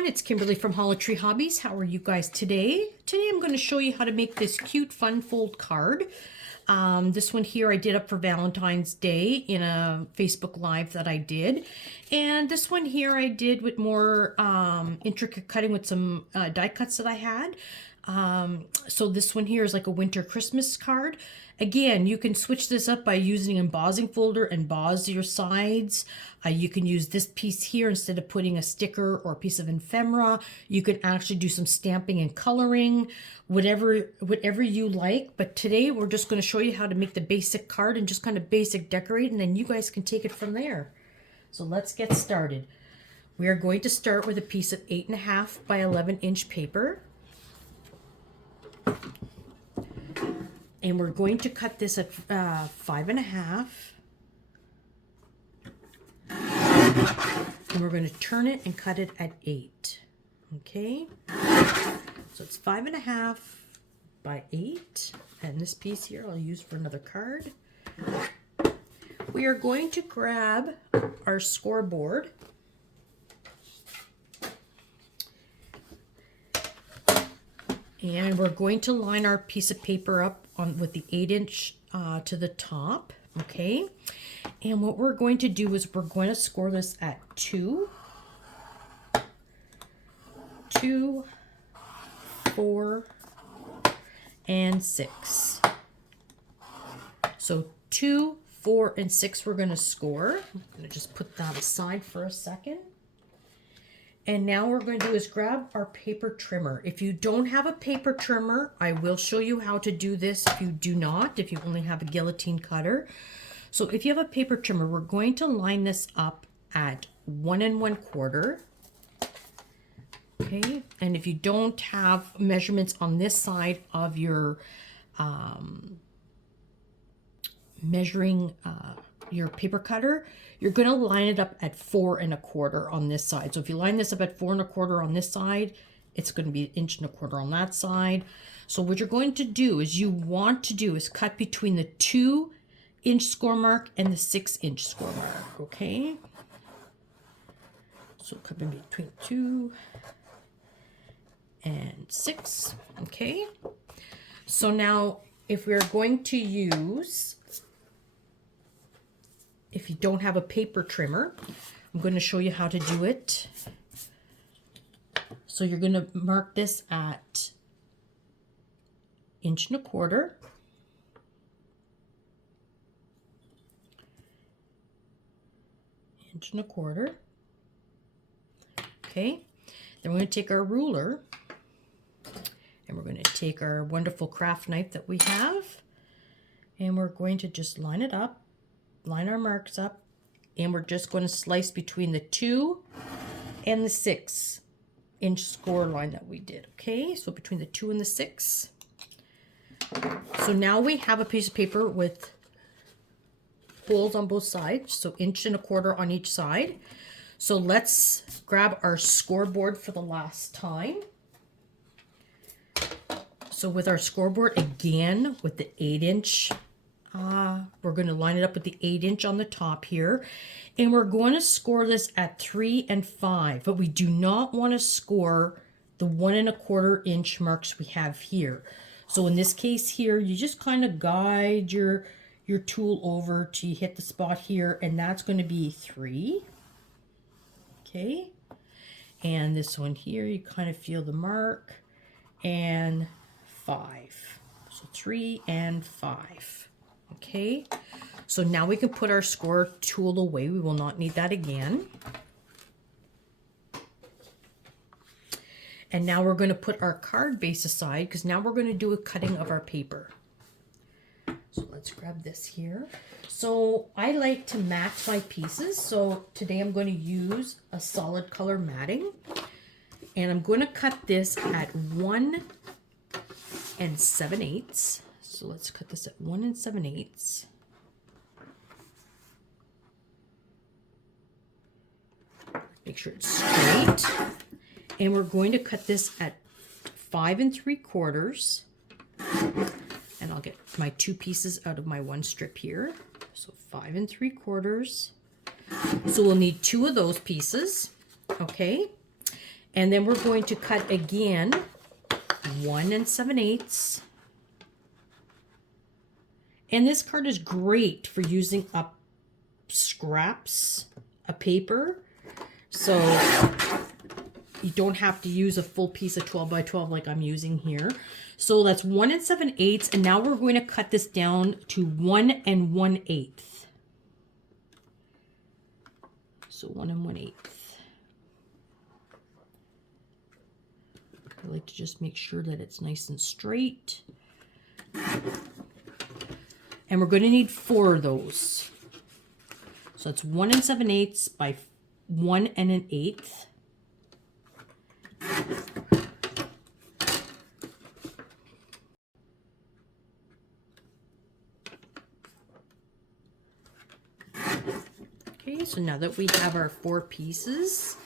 everyone, it's Kimberly from Hobbies. How are you guys today? Today I'm going to show you how to make this cute fun fold card. This one here I did up for Valentine's Day in a Facebook Live that I did. And this one here I did with more intricate cutting with some die cuts that I had. So this one here is like a winter Christmas card. Again, you can switch this up by using an embossing folder, emboss your sides. You can use this piece here instead of putting a sticker or a piece of ephemera. You can actually do some stamping and coloring, whatever you like. But today we're just going to show you how to make the basic card and just kind of basic decorate, and then you guys can take it from there. So let's get started. We are going to start with a piece of 8.5 by 11-inch paper. And we're going to cut this at 5.5. And we're going to turn it and cut it at 8. Okay? So it's 5.5 by 8. And this piece here I'll use for another card. We are going to grab our scoreboard. And we're going to line our piece of paper up with the 8-inch to the top, okay? And what we're going to do is we're going to score this at 2, 4, and 6. So 2, 4, and 6 we're going to score. I'm going to just put that aside for a second. And now what we're going to do is grab our paper trimmer. If you don't have a paper trimmer, I will show you how to do this if you do not, if you only have a guillotine cutter. So if you have a paper trimmer, we're going to line this up at 1 1/4. Okay, and if you don't have measurements on this side of your measuring your paper cutter, you're going to line it up at 4 1/4 on this side. So if you line this up at 4 1/4 on this side, it's going to be 1 1/4 on that side. So what you're going to do is cut between the 2-inch score mark and the 6-inch score mark. Okay. So cut in between 2 and 6. Okay. So now if we're going to use, if you don't have a paper trimmer, I'm going to show you how to do it. So you're going to mark this at 1 1/4. Inch and a quarter. Okay. Then we're going to take our ruler and we're going to take our wonderful craft knife that we have, and we're going to just line it up. Line our marks up, and we're just going to slice between the 2 and the 6-inch score line that we did. Okay, so between the 2 and the 6. So now we have a piece of paper with holes on both sides, so 1 1/4 on each side. So let's grab our scoreboard for the last time. So with our scoreboard, again with the 8-inch, we're going to line it up with the 8-inch on the top here, and we're going to score this at 3 and 5, but we do not want to score the 1 1/4 inch marks we have here. So in this case here, you just kind of guide your tool over to hit the spot here, and that's going to be 3. Okay, and this one here, you kind of feel the mark, and 5. So 3 and 5. Okay, so now we can put our score tool away. We will not need that again. And now we're going to put our card base aside, because now we're going to do a cutting of our paper. So let's grab this here. So I like to mat my pieces. So today I'm going to use a solid color matting. And I'm going to cut this at 1 7/8. So let's cut this at 1 7/8. Make sure it's straight. And we're going to cut this at 5 3/4. And I'll get my 2 pieces out of my one strip here. So 5 3/4. So we'll need 2 of those pieces. Okay. And then we're going to cut again 1 7/8. And this card is great for using up scraps of paper. So you don't have to use a full piece of 12 by 12 like I'm using here. So that's 1 7/8. And now we're going to cut this down to 1 1/8. So 1 1/8. I like to just make sure that it's nice and straight. And we're going to need 4 of those. So it's 1 7/8 by 1 1/8. Okay, so now that we have our 4 pieces,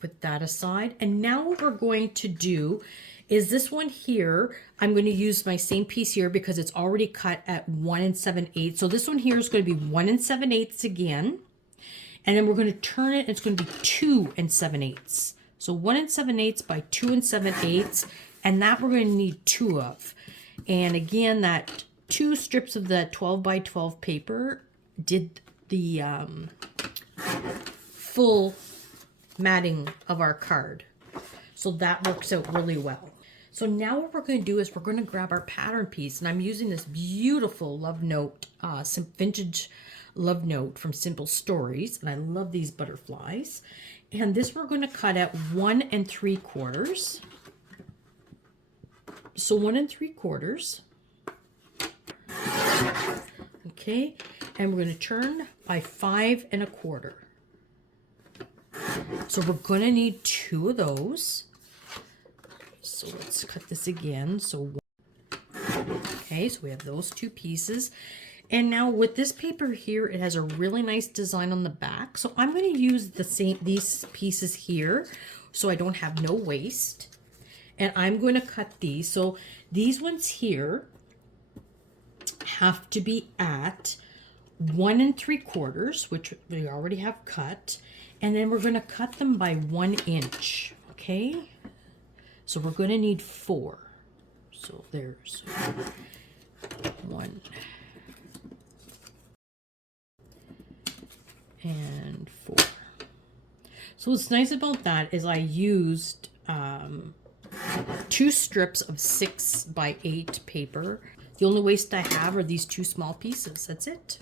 put that aside. And now what we're going to do is this one here, I'm going to use my same piece here because it's already cut at 1 7/8. So this one here is going to be 1 7/8 again. And then we're going to turn it, it's going to be 2 7/8. So 1 7/8 by 2 7/8. And that we're going to need 2 of. And again, that 2 strips of the 12 by 12 paper did the full matting of our card. So that works out really well. So now what we're going to do is we're going to grab our pattern piece, and I'm using this beautiful love note, some vintage love note from Simple Stories, and I love these butterflies. And this we're going to cut at 1 3/4. So 1 3/4. Okay, and we're going to turn by 5 1/4. So we're going to need 2 of those. So let's cut this again. So, okay, so we have those 2 pieces. And now with this paper here, it has a really nice design on the back. So I'm going to use these pieces here so I don't have no waste. And I'm going to cut these. So these ones here have to be at 1 3/4, which we already have cut. And then we're going to cut them by 1 inch. Okay. So we're going to need 4. So there's 1 and 4. So what's nice about that is I used 2 strips of 6 by 8 paper. The only waste I have are these 2 small pieces. That's it.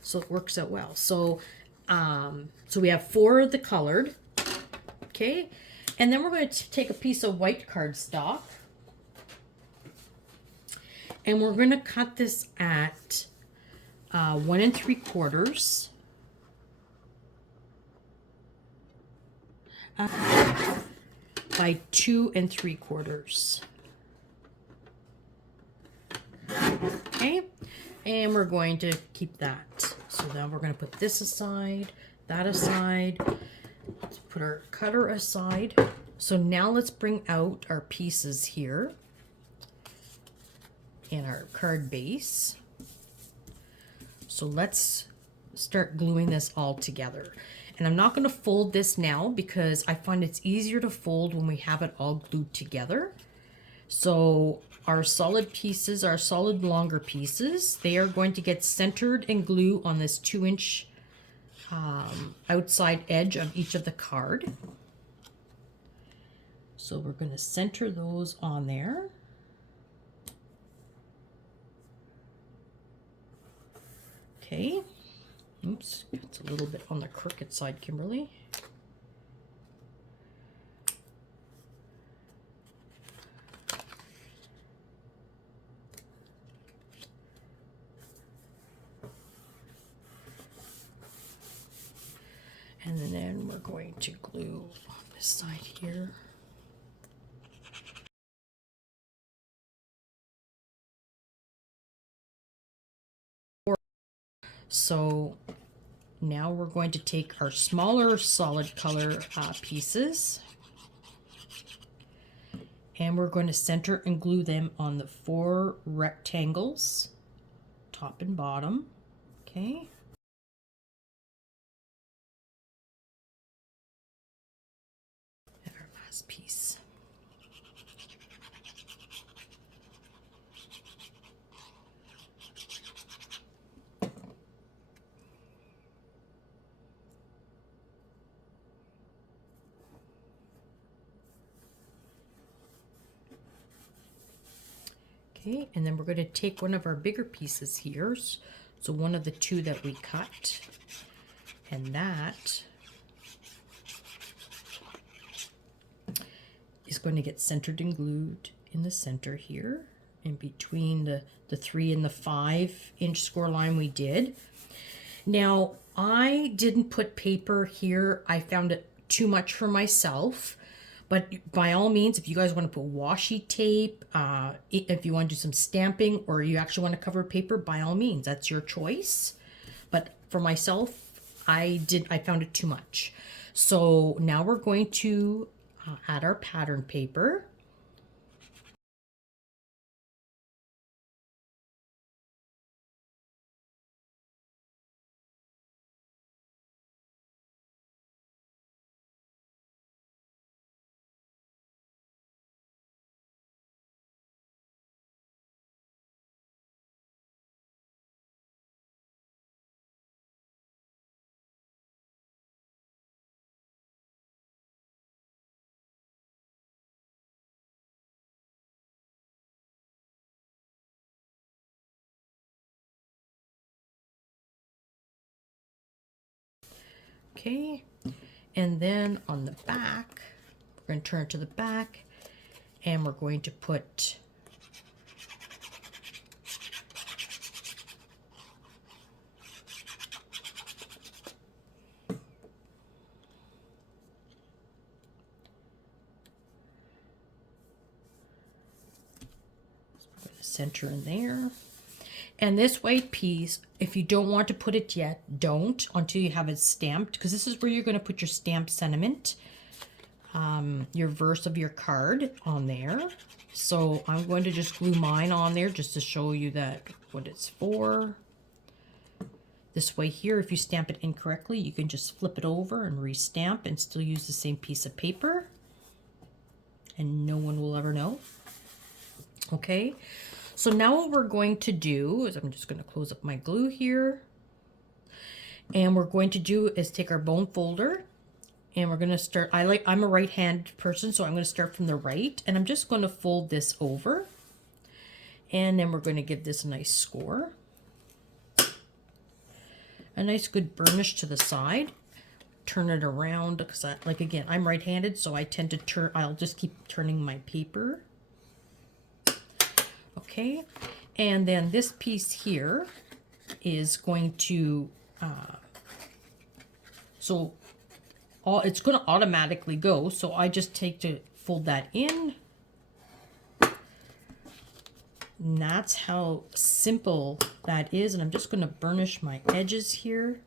So it works out well. So we have 4 of the colored. Okay. And then we're going to take a piece of white cardstock. And we're going to cut this at 1 3/4. By 2 3/4. Okay, and we're going to keep that. So now we're going to put this aside, that aside. Let's put our cutter aside. So now let's bring out our pieces here in our card base. So let's start gluing this all together. And I'm not going to fold this now because I find it's easier to fold when we have it all glued together. So our solid pieces, our solid longer pieces, they are going to get centered and glue on this 2-inch outside edge of each of the card. So we're going to center those on there. Okay. Oops, it's a little bit on the crooked side, Kimberly. And then we're going to glue on this side here. So now we're going to take our smaller solid color pieces and we're going to center and glue them on the 4 rectangles, top and bottom. Okay. last piece. Okay, and then we're going to take one of our bigger pieces here. So one of the two that we cut, and that is going to get centered and glued in the center here, in between the 3 and the 5-inch score line we did. Now, I didn't put paper here. I found it too much for myself. But by all means, if you guys want to put washi tape, if you want to do some stamping, or you actually want to cover paper, by all means, that's your choice. But for myself, I found it too much. So now we're going to add our pattern paper. Okay, and then on the back, we're going to turn it to the back, and we're going to put the center in there. And this white piece, if you don't want to put it yet, don't until you have it stamped, because this is where you're going to put your stamped sentiment, your verse of your card on there. So I'm going to just glue mine on there just to show you that what it's for. This way here, if you stamp it incorrectly, you can just flip it over and restamp and still use the same piece of paper. And no one will ever know. Okay. So now what we're going to do is I'm just going to close up my glue here. And we're going to do is take our bone folder, and we're going to start, I'm a right-handed person, so I'm going to start from the right, and I'm just going to fold this over. And then we're going to give this a nice score. A nice good burnish to the side. Turn it around, because again, I'm right-handed, so I tend to turn, I'll just keep turning my paper. Okay, and then this piece here is going to, it's going to automatically go, so I just take to fold that in. And that's how simple that is, and I'm just going to burnish my edges here.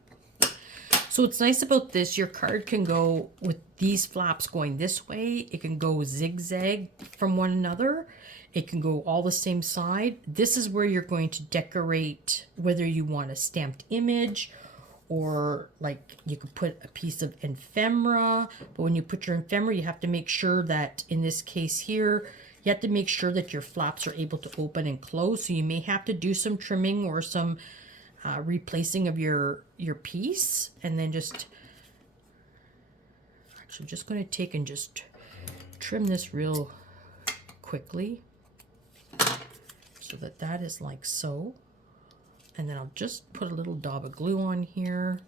So what's nice about this, your card can go with these flaps going this way. It can go zigzag from one another. It can go all the same side. This is where you're going to decorate, whether you want a stamped image, or like you could put a piece of ephemera. But when you put your ephemera, you have to make sure that, in this case here, you have to make sure that your flaps are able to open and close. So you may have to do some trimming or some replacing of your piece. And then just, actually I'm just going to take and just trim this real quickly, so that that is like so. And then I'll just put a little dab of glue on here.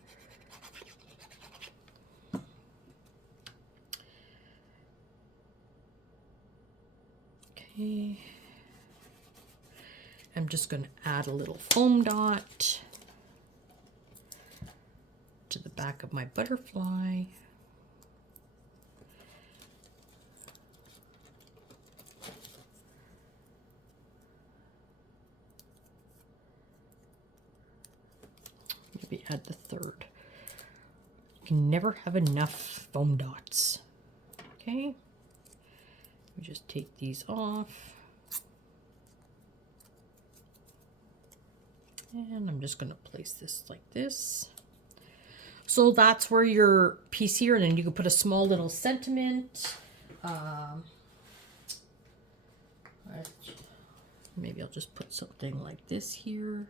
Okay. I'm just going to add a little foam dot to the back of my butterfly. Maybe add the third. You can never have enough foam dots. Okay. We just take these off. And I'm just going to place this like this. So that's where your piece here, and then you can put a small little sentiment maybe I'll just put something like this here.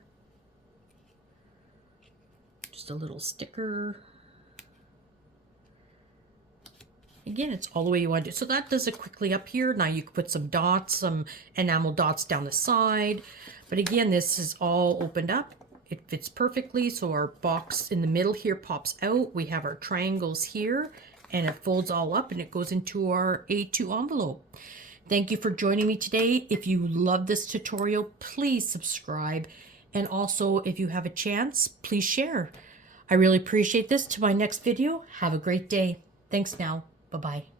Just a little sticker. Again, it's all the way you want to do. So that does it quickly up here. Now you can put some dots, some enamel dots down the side. But again, this is all opened up. It fits perfectly. So our box in the middle here pops out. We have our triangles here and it folds all up and it goes into our A2 envelope. Thank you for joining me today. If you love this tutorial, please subscribe. And also, if you have a chance, please share. I really appreciate this. To my next video, have a great day. Thanks now. Bye-bye.